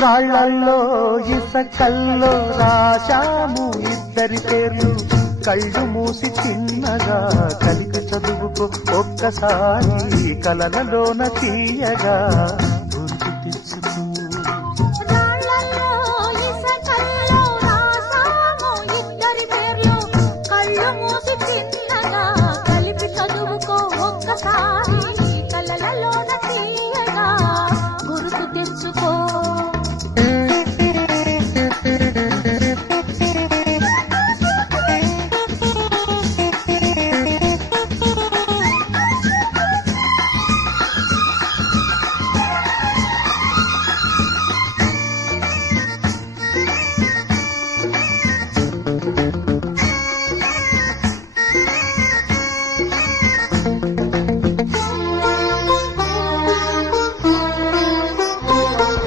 రాళ్ళల్లో ఇసకల్లో రాశాము ఇద్దరి పేర్లు కళ్ళు మూసి చిన్నగా కలికి చదువుకో ఒక్కసారి కలలలోన తీయగా